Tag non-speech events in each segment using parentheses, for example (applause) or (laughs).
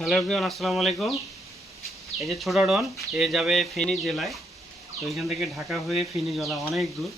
Hello everyone, আসসালামু আলাইকুম। এই যে ছোট ডন, এ যাবে ফেনী জেলায়। তো এখান থেকে ঢাকা হয়ে ফেনী জেলা অনেক দূর।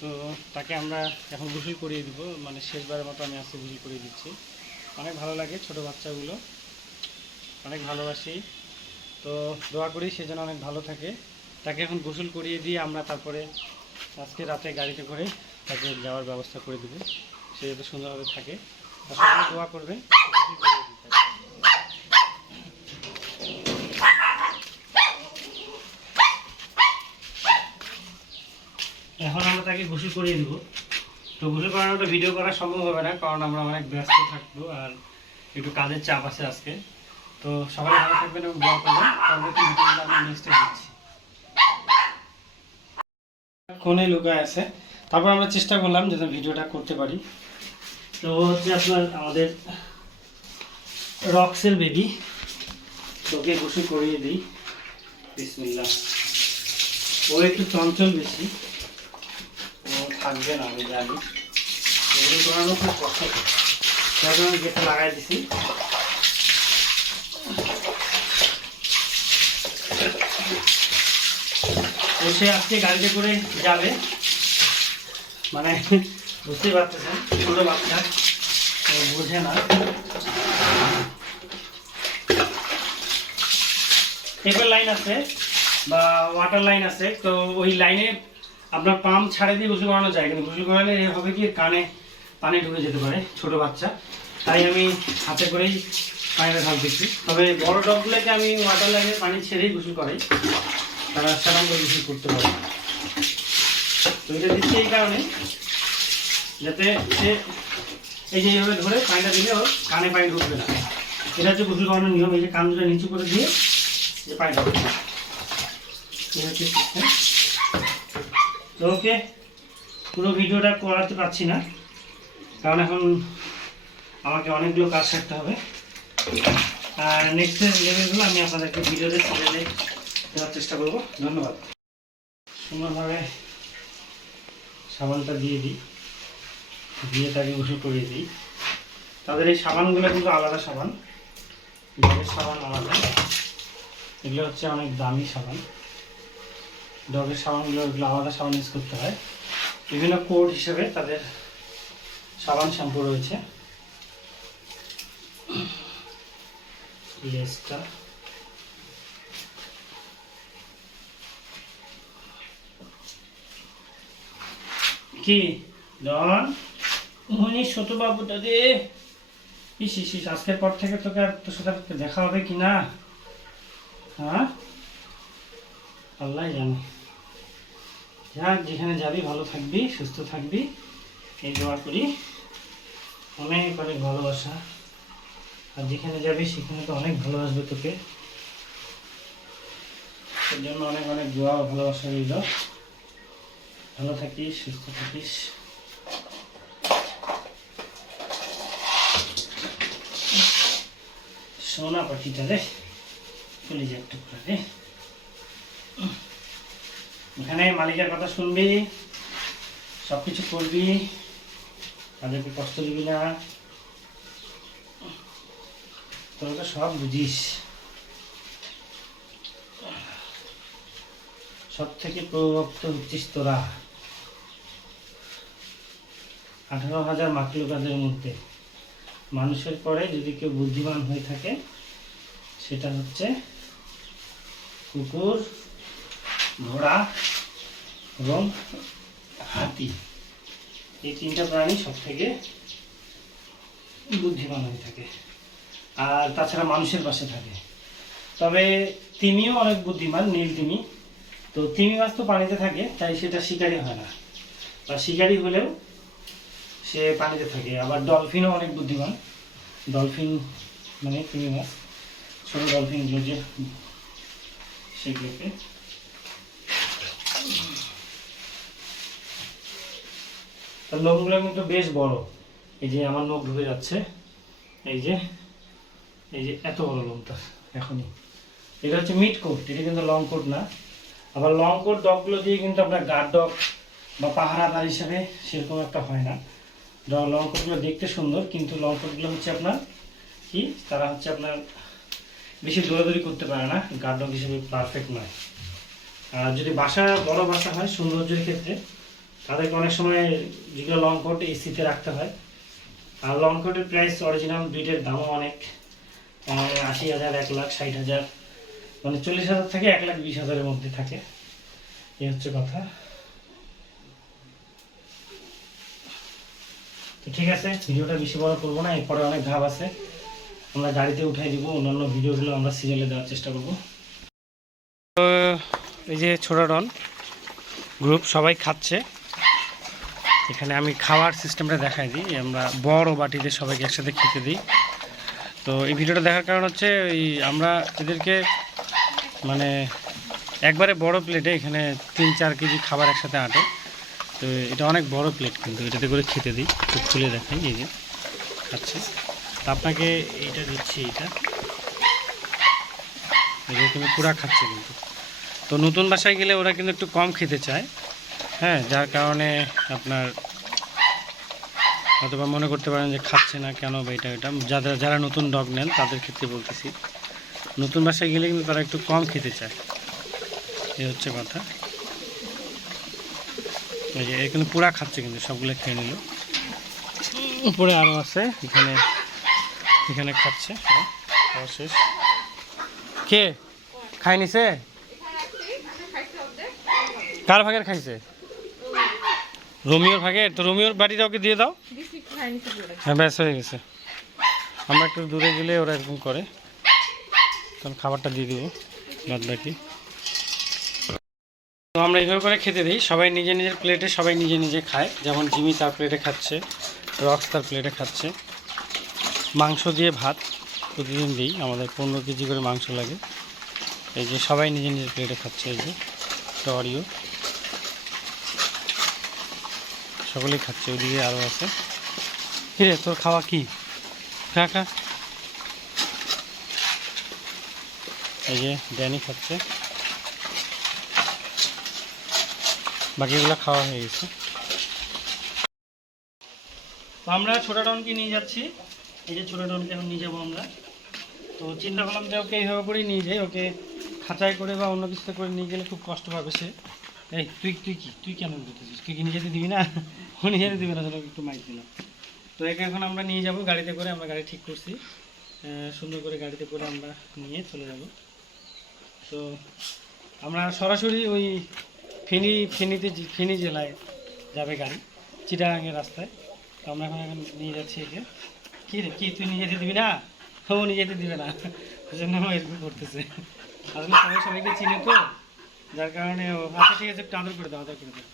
তো তাকে আমরা এখন গোসল করিয়ে দিব। মানে শেষবারের মতো আমি আজকে গোসল করিয়ে দিচ্ছি। অনেক ভালো লাগে ছোট বাচ্চাগুলো। অনেক ভালোবাসি। তো দোয়া করি সে যেন অনেক ভালো থাকে। তাকে এখন গোসল করিয়ে দিয়ে আমরা তারপরে আজকে রাতে গাড়িতে করে তাকে যাওয়ার ব্যবস্থা করে দেবো। সে যাতে সুন্দরভাবে থাকে। সবাই দোয়া করবে তাকে গোসল করিয়ে দেবো। তো গোসল করানোটা ভিডিও করা সম্ভব হবে না, কারণ আমরা অনেক ব্যস্ত থাকব আর একটু কাজের চাপ আছে আজকে। তো সবাই ভালো থাকবেন এবং দোয়া করবেন। পরবর্তী ভিডিওগুলো আমি নেক্সটে দিচ্ছি। কোনে লুকায় আছে। তারপর আমরা চেষ্টা করলাম যাতে ভিডিওটা করতে পারি। তো হচ্ছে আপনার আমাদের রক্সের বেবি। তোকে গোসল করিয়ে দিই। বিসমিল্লাহ। ও একটু চঞ্চল বেশি। থাকবে না, আমি জানি। এগুলো করানো খুব কষ্ট। তার জন্য গেটটা লাগাই দিছি। সে আজকে গাড়িতে করে যাবে। মানে বুঝতেই পারতেছেন, ছোট বাচ্চা। বোঝে না। টেপের লাইন আছে বা ওয়াটার লাইন আছে, তো ওই লাইনে আপনার পাম্প ছাড়ে দিয়ে গোসল করানো যায় কিন্তু গোসল করালে হবে কি, কানে পানি ঢুকে যেতে পারে, ছোট বাচ্চা। তাই আমি হাতে করেই পানিটা ঢালতেছি তবে বড় ডগগুলোকে আমি ওয়াটার লাইনে পানি ছেড়েই গোসল করাই। তারা সাধারণ করে গোসল করতে পারে তো এটা দিচ্ছি এই কারণে, যাতে সে এই যে এইভাবে ধরে পানিটা দিলে ওর কানে পানি ঢুকবে না। এটা হচ্ছে গোসল করানোর নিয়ম। এই যে কান দুটো নিচু করে দিয়ে যে পানিটা ঢুকবে। তো ওকে পুরো ভিডিওটা করাতে পারছি না। কারণ এখন আমাকে অনেকগুলো কাজ সারতে হবে। আর নেক্সট লেভেলগুলো আমি আপনাদেরকে ভিডিওতে চ্যানেলে দেওয়ার চেষ্টা করব। ধন্যবাদ। সুন্দরভাবে সাবানটা দিয়ে দিই। দিয়ে তাকে গোসল করিয়ে দিই। তাদের এই সাবানগুলো কিন্তু আলাদা সাবান। সাবান আলাদা। এগুলো হচ্ছে অনেক দামি সাবান। ডগের সাবানগুলো, এগুলো আলাদা সাবান ইউজ করতে হয়। বিভিন্ন কোড হিসেবে তাদের সাবান শ্যাম্পু রয়েছে। লেসটা কি? ডন উনি ছোট বাবুটা রে ইস ইস ইস, আজকের পর থেকে তোকে আর তোর সাথে দেখা হবে কি না? হ্যাঁ? আল্লাহ জানে। যাক, যেখানে যাবি, ভালো থাকবি, সুস্থ থাকবি। এই দোয়া করি। অনেক অনেক ভালোবাসা। আর যেখানে যাবি, সেখানে তো অনেক ভালোবাসবে তোকে। তোর জন্য অনেক অনেক দোয়া ভালোবাসা রইল। ভালো থাকিস, সুস্থ থাকিস। সোনা পাখিটা রে, চলে যা একটু করে রে। এখানে মালিকের কথা শুনবি সব কিছু করবি, তাদেরকে কষ্ট দিবি না। তোরা তো সব বুঝিস। সব থেকে প্রভক্ত হচ্ছিস তোরা। আঠারো হাজার মাতৃকাদের মধ্যে। মানুষের পরে যদি কেউ বুদ্ধিমান হয়ে থাকে, সেটা হচ্ছে কুকুর। ঘোড়া এবং হাতি। এই তিনটা প্রাণী সব থেকে বুদ্ধিমান হয়ে থাকে। আর তাছাড়া মানুষের পাশে থাকে। তবে তিমিও অনেক বুদ্ধিমান, নীল তিমি। তো তিমি মাছ তো পানিতে থাকে, তাই সেটা শিকারি হয় না। বা শিকারি হলেও সে পানিতে থাকে। আবার ডলফিনও অনেক বুদ্ধিমান। ডলফিন মানে তিমি মাছ। ছোটো ডলফিনগুলো যে সেগুলোকে তার লোমগুলো কিন্তু বেশ বড়। এই যে আমার নখ ঢুকে যাচ্ছে। এই যে এই যে এত বড় লোমটা, এখনই। এটা হচ্ছে মিড কোট, এটা কিন্তু লং কোট না। আবার লং কোট ডগগুলো দিয়ে কিন্তু আপনার গার্ড ডগ বা পাহারাদার হিসাবে সেরকম একটা হয় না। লং কোটগুলো দেখতে সুন্দর, কিন্তু লং কোটগুলো হচ্ছে আপনার কি? তারা হচ্ছে আপনার বেশি দৌড়াদৌড়ি করতে পারে না। গার্ড ডগ হিসেবে পারফেক্ট নয়। আর যদি বাসা, বড় বাসা হয়, সৌন্দর্যের ক্ষেত্রে তাদেরকে অনেক সময় যেগুলো লং কোট এসিতে রাখতে হয়। আর লং কোটের প্রাইস অরিজিনাল ব্রিডের দামও অনেক। আশি হাজার, এক লাখ, ষাট হাজার মানে চল্লিশ হাজার থেকে এক লাখ বিশ হাজারের মধ্যে থাকে। এই হচ্ছে কথা। তো ঠিক আছে, ভিডিওটা বেশি বড় করব না, এরপরে অনেক ধাপ আছে। আমরা গাড়িতে উঠাই দিব, অন্যান্য ভিডিওগুলো আমরা সিরিয়ালে দেওয়ার চেষ্টা করব। এই যে ছোটা ডন গ্রুপ সবাই খাচ্ছে। এখানে আমি খাওয়ার সিস্টেমটা দেখাই দিই। আমরা বড় বাটিতে সবাইকে একসাথে খেতে দিই। তো এই ভিডিওটা দেখার কারণ হচ্ছে ওই আমরা এদেরকে মানে একবারে বড় প্লেটে এখানে তিন চার কেজি খাবার একসাথে আটে। তো এটা অনেক বড় প্লেট কিন্তু, এটাতে করে খেতে দিই। তো খুলে দেখাই, এই যে খাচ্ছে। আপনাকে এইটা দিচ্ছি এটা যে তুমি পুরা খাচ্ছে কিন্তু। তো নতুন বাসায় গেলে ওরা কিন্তু একটু কম খেতে চায়। হ্যাঁ যার কারণে আপনার হয়তো বা মনে করতে পারেন যে খাচ্ছে না কেন বা এটা এটা। যারা যারা নতুন ডগ নেন, তাদের ক্ষেত্রে বলতেছি, নতুন বাসায় গেলে কিন্তু তারা একটু কম খেতে চায়। এই হচ্ছে কথা। এই যে এখানে পুরা খাচ্ছে কিন্তু, সবগুলো খেয়ে নিল। উপরে আরও আছে, এখানে এখানে খাচ্ছে। শেষ। কে? খাই নিছে? কার ভাগের খাইছে? রোমিওর ভাগে, তো রোমিওর বাড়িটা ওকে দিয়ে দাও। হ্যাঁ ব্যাস হয়ে গেছে। আমরা একটু দূরে গেলে ওরা এরকম করে। তখন খাবারটা দিয়ে দেবো, বাদ বাকি। তো আমরা এইভাবে করে খেতে দিই। সবাই নিজে নিজের প্লেটে সবাই নিজে নিজে খায়। যেমন জিমি তার প্লেটে খাচ্ছে, রক্স তার প্লেটে খাচ্ছে। মাংস দিয়ে ভাত প্রতিদিন দিই। আমাদের পনেরো কেজি করে মাংস লাগে। এই যে সবাই নিজে নিজের প্লেটে খাচ্ছে, এই যে, একটা সকলেই খাচ্ছে, ওইদিকে আরও আছে। কিরে তোর খাওয়া কি? খা। এই যে, ড্যানি খাচ্ছে। বাকিগুলো খাওয়া হয়ে গেছে। আমরা ছোটা ডনকে নিয়ে যাচ্ছি। এই যে ছোটা ডনকে এখন নিয়ে যাব আমরা। তো চিন্তা করলাম যে ওকে এইভাবে করেই নিয়ে যাই। ওকে খাঁচায় করে বা অন্য কিছুতে করে নিয়ে গেলে খুব কষ্ট পাবে সে। এই, তুই তুই কি, তুই কেন করতেছিস তুই কি নিয়ে যেতে দিবি না? ও যেতে দিবি না একটু মাইক দিলাম। তো একে এখন আমরা নিয়ে যাব, গাড়িতে করে আমরা গাড়ি ঠিক করছি। সুন্দর করে গাড়িতে করে আমরা নিয়ে চলে যাব। তো আমরা সরাসরি ওই ফেনী, ফেনীতে ফেনী জেলায় যাবে গাড়ি, চিটাগাঙের রাস্তায়। তো আমরা এখন এখন নিয়ে যাচ্ছি একে। কি রে, কি, তুই নিয়ে যেতে দিবি না? ও নিয়ে যেতে দিবে না। ওই জন্য এরকম করতেছে। আসলে সবাই সবাইকে চিনে তো। যার কারণে ও আচ্ছা ঠিক আছে আদর করে দাও, আদর করে দাও।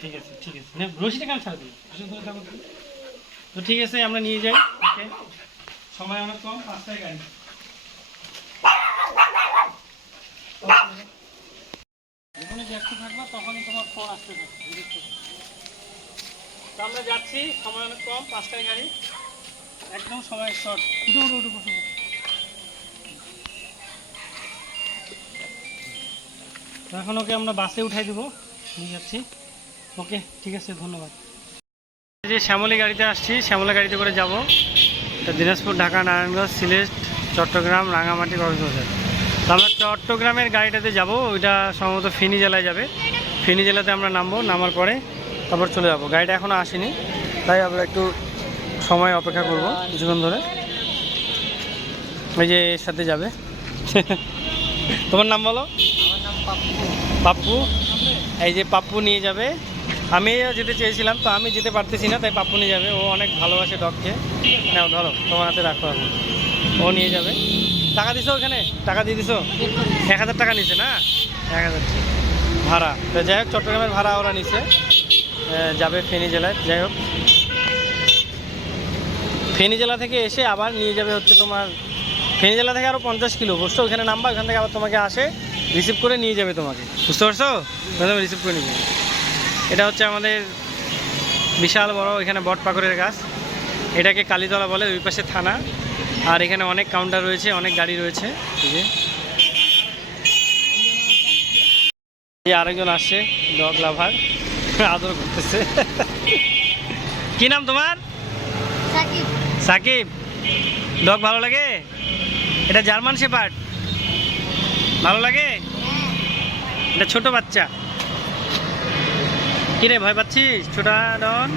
ঠিক আছে ঠিক আছে। না, রশিটা কেন ছাড়া থাকো তো ঠিক আছে, আমরা নিয়ে যাই, ওকে? সময় অনেক কম, পাঁচটায় গাড়ি। যখনই ব্যস্ত থাকবা, তখনই তোমার ফোন আসতে থাকবে তো আমরা যাচ্ছি, সময় অনেক কম, পাঁচটায় গাড়ি। একদম সময় শর্ট উঠো উঠো উঠো বসো। এখন ওকে আমরা বাসে উঠাই দেবো। নিয়ে যাচ্ছি। ওকে, ঠিক আছে, ধন্যবাদ। যে শ্যামলী গাড়িতে আসছি, শ্যামলী গাড়িতে করে যাব। দিনাজপুর, ঢাকা, নারায়ণগঞ্জ, সিলেট, চট্টগ্রাম রাঙামাটি কক্সবাজার। তো আমরা চট্টগ্রামের গাড়িটাতে যাব। ওইটা সম্ভবত ফেনী জেলায় যাবে। ফেনী জেলাতে আমরা নামবো, নামার পরে তারপর চলে যাব। গাড়িটা এখনও আসেনি। তাই আমরা একটু সময় অপেক্ষা করব কিছুক্ষণ ধরে। ওই যে এর সাথে যাবে। (laughs) তোমার নাম বলো? পাপ্পু। এই যে পাপ্পু নিয়ে যাবে। আমি যেতে চেয়েছিলাম, তো আমি যেতে পারতেছি না, তাই পাপ্পু নিয়ে যাবে। ও অনেক ভালোবাসে ডগকে। নাও, ধরো, তোমার হাতে রাখো এখন। ও নিয়ে যাবে। টাকা দিছো ওখানে? টাকা দিয়ে দিছো? এক হাজার টাকা নিছে না? এক হাজার ভাড়া। তো যাই হোক, চট্টগ্রামের ভাড়া ওরা নিছে। যাবে ফেনী জেলায়। যাই হোক। ফেনী জেলা থেকে এসে আবার নিয়ে যাবে হচ্ছে তোমার, ফেনী জেলা থেকে আরও পঞ্চাশ কিলো। বুঝছ ওখানে নামবা, ওখান থেকে আবার তোমাকে আসে। রিসিভ করে নিয়ে যাবে তোমাকে। বুঝতে পারছ? প্রথমে রিসিভ করে নিয়ে যাবে। এটা হচ্ছে আমাদের বিশাল বড় এখানে বট পাকড়ের গাছ। এটাকে কালীতলা বলে ওই পাশে থানা। আর এখানে অনেক কাউন্টার রয়েছে অনেক গাড়ি রয়েছে। যে। আরেকজন আসছে ডগ লাভার আদর করতেছে। কি নাম তোমার? সাকিব। সাকিব। ডগ ভালো লাগে? এটা জার্মান শেপার্ড ভালো লাগে? এটা ছোট বাচ্চা। কিরে, ভয় পাচ্ছিস? ছোটা ডন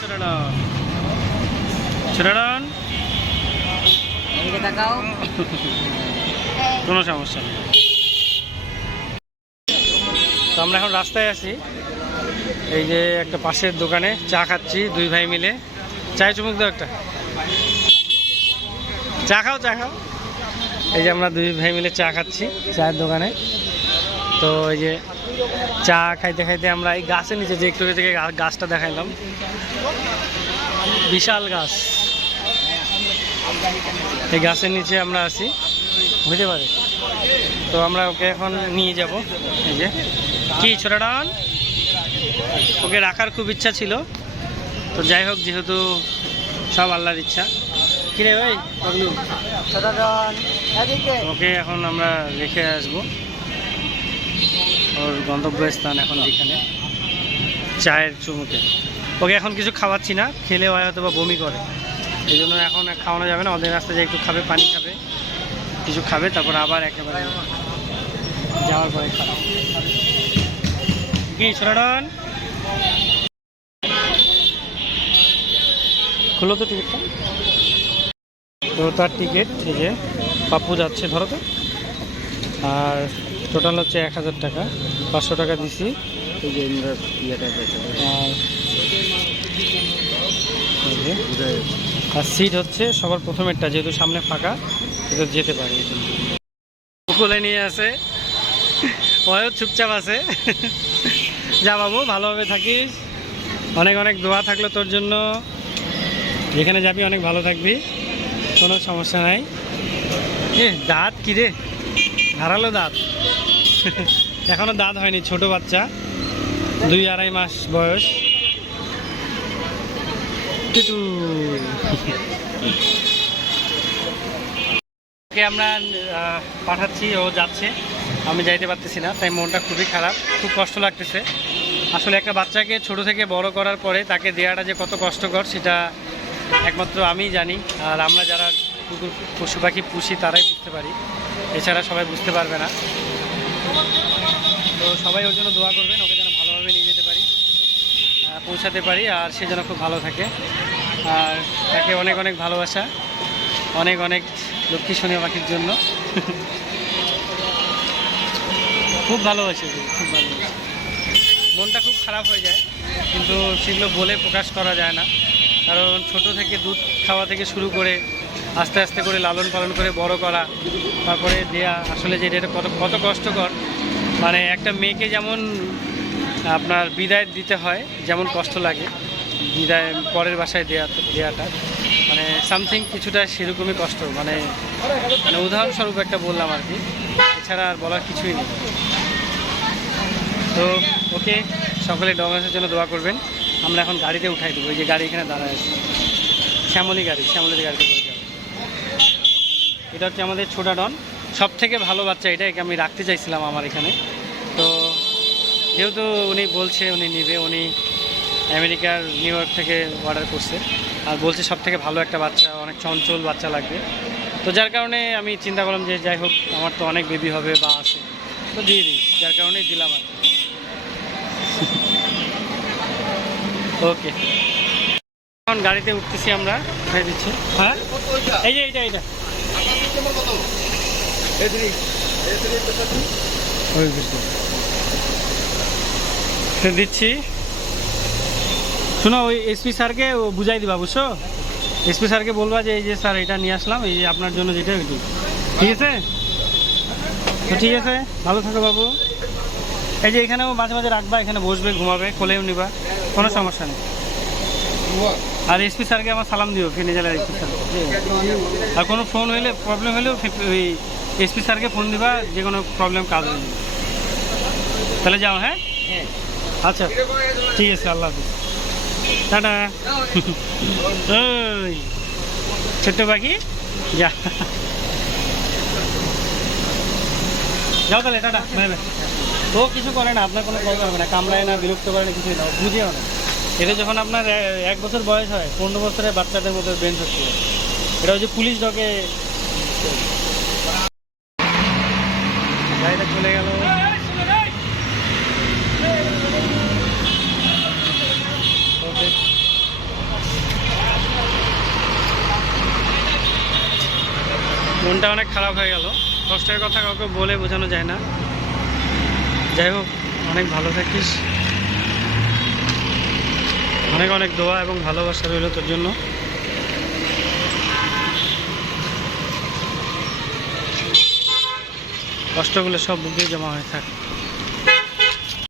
ছোটা ডন ছোটা ডন কোনো সমস্যা নেই। তো আমরা এখন রাস্তায় আছি। এই যে একটা পাশের দোকানে চা খাচ্ছি দুই ভাই মিলে। চায় চুমুক দাও একটা। চা খাও চা খাও। এই যে আমরা দুই ভাই মিলে চা খাচ্ছি, চায়ের দোকানে। তো এই যে চা খাইতে খাইতে আমরা এই গাছের নিচে যে একটু থেকে গাছটা দেখাইলাম, বিশাল গাছ। এই গাছের নিচে আমরা আছি বুঝতে পারে। তো আমরা ওকে এখন নিয়ে যাব, এই যে। কি ছোটাডান ওকে রাখার খুব ইচ্ছা ছিল। তো যাই হোক, যেহেতু সব আল্লাহর ইচ্ছা। কিরে ভাই এদিকে ওকে, এখন আমরা রেখে আসব। ওর গন্তব্যস্থান এখন যেখানে। চায়ের চুমুকে ওকে, এখন কিছু খাওয়াচ্ছি না, খেলে হয় হয়তো বা বমি করে। এই জন্য এখন খাওয়ানো যাবে না, ওদের রাস্তায় যে একটু খাবে, পানি খাবে, কিছু খাবে, তারপর আবার একেবারে যাওয়ার পরে খাবে। কি সোনাডন খুলো তো টিকিটটা। তো তার টিকিট, এই যে। পাপ্পু যাচ্ছে ধরো তো। আর টোটাল হচ্ছে এক হাজার টাকা। পাঁচশো টাকা দিছি। আর সিট হচ্ছে সবার প্রথমেরটা যেহেতু সামনে ফাঁকা এটা যেতে পারে। কোলে নিয়ে আসে। ওয়ও চুপচাপ আছে। যা বাবু ভালোভাবে থাকিস। অনেক অনেক দোয়া থাকল তোর জন্য। যেখানে যাবি অনেক ভালো থাকবি। কোনো সমস্যা নাই। এ, দাঁত কি রে? ধারালো দাঁত। (laughs) এখনও দাঁত হয়নি, ছোট বাচ্চা। দুই আড়াই মাস বয়স। আমরা পাঠাচ্ছি, ও যাচ্ছে। আমি যাইতে পারতেছি না, তাই মনটা খুবই খারাপ, খুব কষ্ট লাগতেছে। আসলে একটা বাচ্চাকে ছোট থেকে বড় করার পরে তাকে দেওয়াটা যে কত কষ্টকর, সেটা একমাত্র আমিই জানি। আর আমরা যারা পশু পাখি, পুষি তারাই বুঝতে পারি। এছাড়া সবাই বুঝতে পারবে না। তো সবাই ওর জন্য দোয়া করবেন, ওকে যেন ভালোভাবে নিয়ে যেতে পারি পৌঁছাতে পারি, আর সে যেন খুব ভালো থাকে। আর তাকে অনেক অনেক ভালোবাসা, অনেক অনেক লক্ষ্মী শনি পাখির জন্য। খুব ভালোবাসে খুব ভালোবাসি। মনটা খুব খারাপ হয়ে যায়, কিন্তু সেগুলো বলে প্রকাশ করা যায় না। কারণ ছোট থেকে দুধ খাওয়া থেকে শুরু করে আস্তে আস্তে করে লালন পালন করে বড় করা, তারপরে দেয়া, আসলে যে এটা কত কত কষ্টকর। মানে একটা মেয়েকে যেমন আপনার বিদায় দিতে হয়, যেমন কষ্ট লাগে, বিদায়, পরের বাসায় দেয়া দেওয়াটা মানে সামথিং কিছুটা সেরকমই কষ্ট মানে মানে উদাহরণস্বরূপ একটা বললাম আর কি। এছাড়া আর বলার কিছুই নেই। তো, ওকে, সকলে ডগাসের জন্য দোয়া করবেন। আমরা এখন গাড়িতে উঠাই দেবো, এই যে গাড়ি এখানে দাঁড়ায় আছে। শ্যামলি গাড়ি শ্যামলির গাড়িতে করে এটা হচ্ছে আমাদের ছোটা ডন। সব থেকে ভালো বাচ্চা এটা আমি রাখতে চাইছিলাম আমার এখানে। তো যেহেতু উনি বলছে উনি নিবে, উনি আমেরিকার নিউ ইয়র্ক থেকে অর্ডার করছে। আর বলছে সব থেকে ভালো একটা বাচ্চা, অনেক চঞ্চল বাচ্চা লাগবে। তো যার কারণে আমি চিন্তা করলাম যে যাই হোক, আমার তো অনেক বেবি হবে বা আছে। তো দিয়ে দিই, যার কারণেই দিলাম আর। ওকে এখন গাড়িতে উঠতেছি আমরা, উঠাই দিচ্ছি। হ্যাঁ? এই যে এইটা এইটা দিচ্ছি। শোনো ওই এসপি স্যারকে ও বুঝাই দিবা বুঝছ? এসপি স্যারকে বলবা যে এই যে স্যার এটা নিয়ে আসলাম এই যে আপনার জন্য যেটা ওইটি ঠিক আছে? তো ঠিক আছে ভালো থাকো বাবু। এই যে এখানেও মাঝে মাঝে রাখবা এখানে বসবে ঘুমাবে কোলেও নিবা কোনো সমস্যা নেই। আর এসপি স্যারকে আমার সালাম দিও, ফেনে জেলার এসপি স্যার। আর কোনো ফোন হইলে প্রবলেম হলেও ওই এসপি স্যারকে ফোন দিবা, যে কোনো প্রবলেম কাজ হয়ে তাহলে যাও হ্যাঁ? আচ্ছা ঠিক আছে, আল্লাহ হাফিজ। টাটা। ওই, ছোট্ট পাখি? যা। যাও তাহলে, টাটা, বাই ও কিছু করে না, আপনার কোনো প্রবলেম হবে না, কামড়ায় না, বিরক্ত করে না, কিছুই না বুঝেও না। এটা যখন আপনার এক বছর বয়স হয়, পনেরো বছরের বাচ্চাদের মধ্যে ব্রেন হচ্ছে। এটা হচ্ছে পুলিশ ডকে। চলে গেল। মনটা অনেক খারাপ হয়ে গেল। কষ্টের কথা কাউকে বলে বোঝানো যায় না। যাই হোক, অনেক ভালো থাকিস। অনেক অনেক দোয়া এবং ভালোবাসা রইল তোর জন্য। কষ্টগুলো সব বুকে জমা হয়ে থাক।